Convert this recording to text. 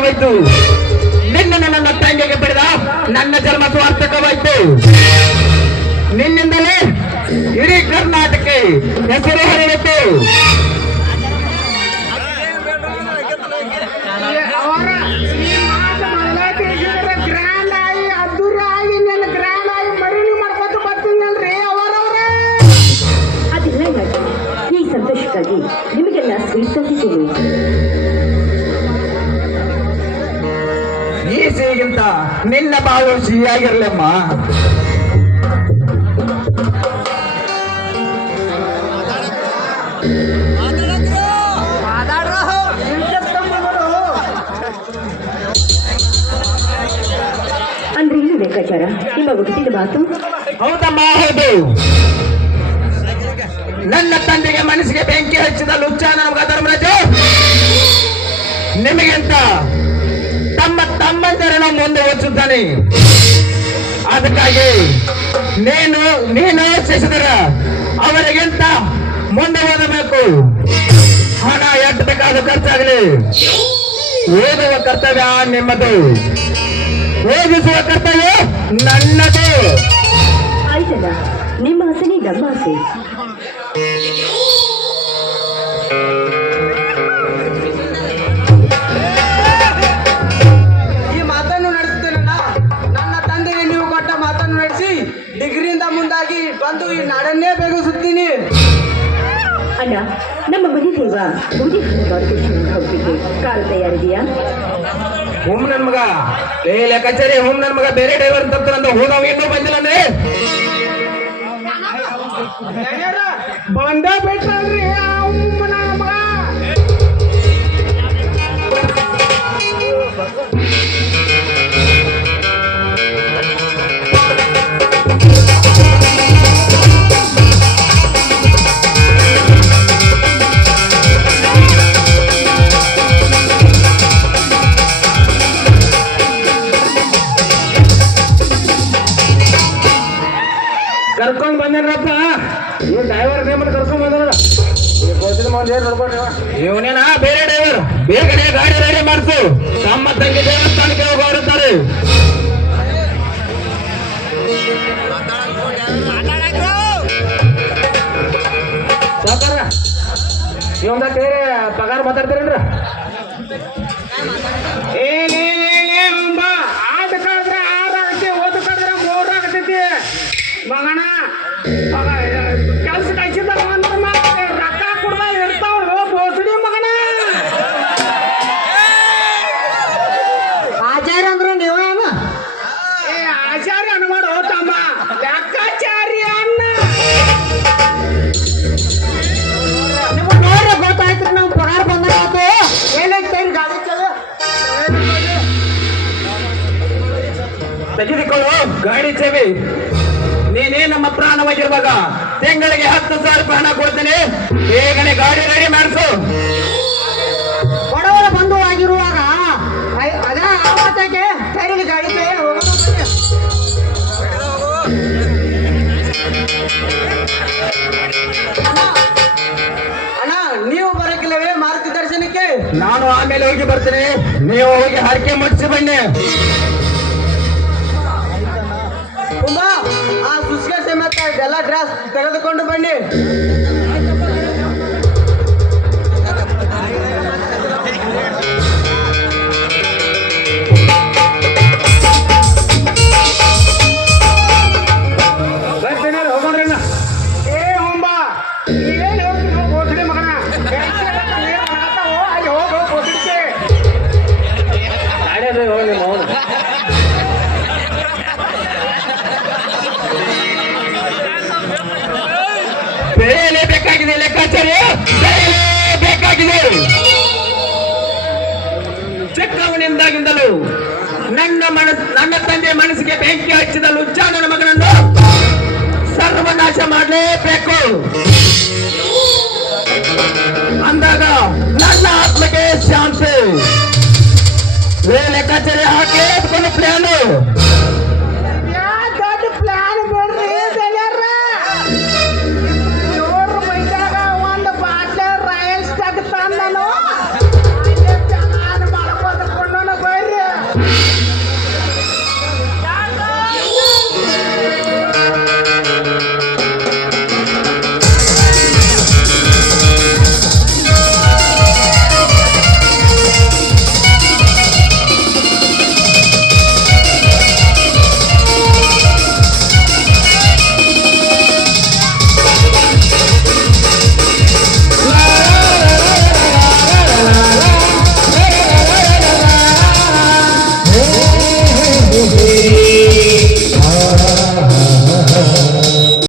ಸಾರ್ಥಕವಾಯಿತು. ನಿನ್ನನ್ನು ನನ್ನ ತಂಗಿಗೆ ಬಿಡಿದ ನನ್ನ ಜನ್ಮ ಸಾರ್ಥಕವಾಯಿತು. ನಿನ್ನಿಂದಲೇ ಇಡೀ ಕರ್ನಾಟಕಕ್ಕೆ ಹೆಸರು ಹರಿಯಿತು. ಗ್ರ್ಯಾಂಡ್ ಆಗಿ ಅದ್ದೂರಿ ಆಗಿ ನನ್ನ ಗ್ರ್ಯಾಂಡ್ ಆಗಿ ಮರಿಲಿ ಮಾಡ್ಕೊತ ಬರ್ತೀನಲ್ರಿ ಅವರವ್ರ. ಅದಿಲ್ಲ ಈ ಸಂತೋಷಕ್ಕಾಗಿ ನಿಮಗೆಲ್ಲ ಸ್ವೀಟ್ ತಂದಿದ್ದೀನಿ. ಈ ಸಿಹಿಗಿಂತ ನಿನ್ನ ಬಾಳು ಸಿಹಿಯಾಗಿರ್ಲಮ್ಮ. ಅಂದ್ರೆ ಏನು ಲೆಕ್ಕಾಚಾರ ನಿಮ್ಮ ಹುಟ್ಟಿದ ಮಾತು? ಹೌದಮ್ಮ, ಹೌದು. ನನ್ನ ತಂದೆಗೆ ಮನಸ್ಸಿಗೆ ಬೆಂಕಿ ಹಚ್ಚಿದ ಲುಚ್ಚ ನಮಗ ಧರ್ಮರಾಜ ನಿಮಗಿಂತ ತಮ್ಮಂದಿರನ್ನು ಮುಂದೆ ಓದಿಸುತ್ತಾನೆ. ಅದಕ್ಕಾಗಿ ನೀನು ಶಿಕ್ಷಿಸಿದರ ಅವರಿಗಿಂತ ಮುಂದೆ ಓದಬೇಕು. ಹಣ ಎಷ್ಟು ಬೇಕಾದ ಖರ್ಚಾಗಲಿ, ಓದುವ ಕರ್ತವ್ಯ ನಿಮ್ಮದು, ಓದಿಸುವ ಕರ್ತವ್ಯ ನನ್ನದು. ಆಯ್ತಲ್ಲ, ನಿಮ್ಮ ಆಸೆನೇ ನಮ್ಮ ಆಸೆ. ಈ ಮಾತನ್ನು ನಡೆಸುತ್ತೇನಲ್ಲ, ನನ್ನ ತಂದೆಗೆ ನೀವು ಕೊಟ್ಟ ಮಾತನ್ನು ನಡೆಸಿ ಡಿಗ್ರಿಯಿಂದ ಮುಂದಾಗಿ ಬಂದು ಈ ನಾಡನ್ನೇ ಬೇಗಿಸುತ್ತೀನಿ. ಅಣ್ಣ, ನಮ್ಮ ಮನೆ ದೇವ ಬೂದಿ ಹೋಗ್ಲಿಕ್ಕೆ ಕಾರು ತಯಾರಿದೆಯಾ? ಹೋಮ್ ನನ್ ಮಗ ಲೆಕ್ಕಾಚಾರಿ, ಹೋಮ್ ನನ್ ಮಗ ಬೇರೆ ಡ್ರೈವರ್ ಅಂತ ಹೋದವ ಇನ್ನೂ ಬಂದಿಲ್ಲ ಅಂದ್ರೆ ಬಂದ ಬಿಟ್ರಲ್ರಿ ನನ್ನ ಮಗ. ಕರ್ಕೊಂಡ್ ಬಂದೇನಪ್ಪ, ಈ ಡ್ರೈವರ್ ನೇಮಲ್ಲಿ ಕರ್ಕೊಂಡ್ ಬಂದ ಇವನೇನಾ ಬೇರೆ ಡ್ರೈವರ್. ಬೇಗನೆ ಗಾಡಿ ರೆಡಿ ಮಾಡಿಸು, ತಮ್ಮ ತಂಗಿ ದೇವಸ್ಥಾನಕ್ಕೆ ಹೋಗುತ್ತಾರೆ. ಸಾಕಾರ ಇವಂದ ಬೇರೆ ಪಗಾರ ಮಾತಾಡ್ತೀರೇನ್ರ? ಆಟ ಕಳೆದ್ರೆ 6 ಆಗತ್ತೆ, ಓದು ಕಳೆದ್ರೆ 3 ಆಗತೈತಿ ಮಗಣ. ಕೆಲಸ ಕಳ್ಸಿದ ರೊಕ್ಕ ಕೊಡ್ದ ಇರ್ತಾವ ಬೋಸಡಿ ಮಗಣ. ಆಚಾರ್ಯ ಅಂದ್ರು ನೀವು ಆಚಾರ್ಯ ಅನ್ಮಾಡು ತಮ್ಮ, ಲೆಕ್ಕಾಚಾರ್ಯ ಅನ್ನ. ನಿಮ್ಗೆ ನೋಡ್ರೆ ಗೊತ್ತಾಯ್ತು ನಾವು ಪಗಾರ ಬಂದಾಗತ್ತು. ಏನೈತೆ ಗಾಡಿ ತೆಗೆದುಕೊಳ್ಳು ಗಾಡಿ ಸೇವೆ. ನೀನೇ ನಮ್ಮ ಪ್ರಾಣವಾಗಿರುವಾಗ ತಿಂಗಳಿಗೆ 10,000 ರೂಪಾಯಿ ಹಣ ಕೊಡ್ತೇನೆ. ಬೇಗನೆ ಗಾಡಿ ರೆಡಿ ಮಾಡಿಸು. ಬಡವರ ಬಂಧು ಆಗಿರುವಾಗ ಅದ ಆವತ್ತಕ್ಕೆ ಸರಿ ಗಾಡಿ ಅಣ್ಣ, ನೀವು ಬರಕ್ಕಿಲ್ಲವೇ ಮಾರುತಿ ದರ್ಶನಕ್ಕೆ? ನಾನು ಆಮೇಲೆ ಹೋಗಿ ಬರ್ತೇನೆ, ನೀವು ಹೋಗಿ ಹರಕೆ ಮುಟ್ಟಿಸಿ ಬನ್ನಿ. ತುಂಬಾ ಆ ಸುಸ್ಕೆ ಸಮೇತ ಎಲ್ಲ ಡ್ರೆಸ್ ತೆಗೆದುಕೊಂಡು ಬನ್ನಿ. ಹೋಗೋಣ್ರಣ್ಣ. ಏ ಹುಂಬ, ಏನು ಹೋಗ್ತೀನಿ ಬೋಸಡಿ ಮಗನ. ಹೋಗೋ ಬೋಸಡಿಕೆ ಹೋಗಿ ಮೌನ. ಬೆಳೆಯಲೇ ಬೇಕಾಗಿದೆ ಲೆಕ್ಕಾಚಾರ್ಯ, ಬೆಳೆಯಲೇ ಬೇಕಾಗಿದೆ. ಚಿಕ್ಕವನಿಂದಾಗಿಂದಲೂ ನನ್ನ ತಂದೆ ಮನಸ್ಸಿಗೆ ಬೆಂಕಿ ಹಚ್ಚಿದ ಲುಚ್ಚ ನನ್ನ ಮಗನನ್ನು ಸರ್ವನಾಶ ಮಾಡಲೇಬೇಕು. ಅಂದಾಗ ನನ್ನ ಆತ್ಮಕ್ಕೆ ಶಾಂತಿ. ಲೆಕ್ಕಾಚಾರ್ಯ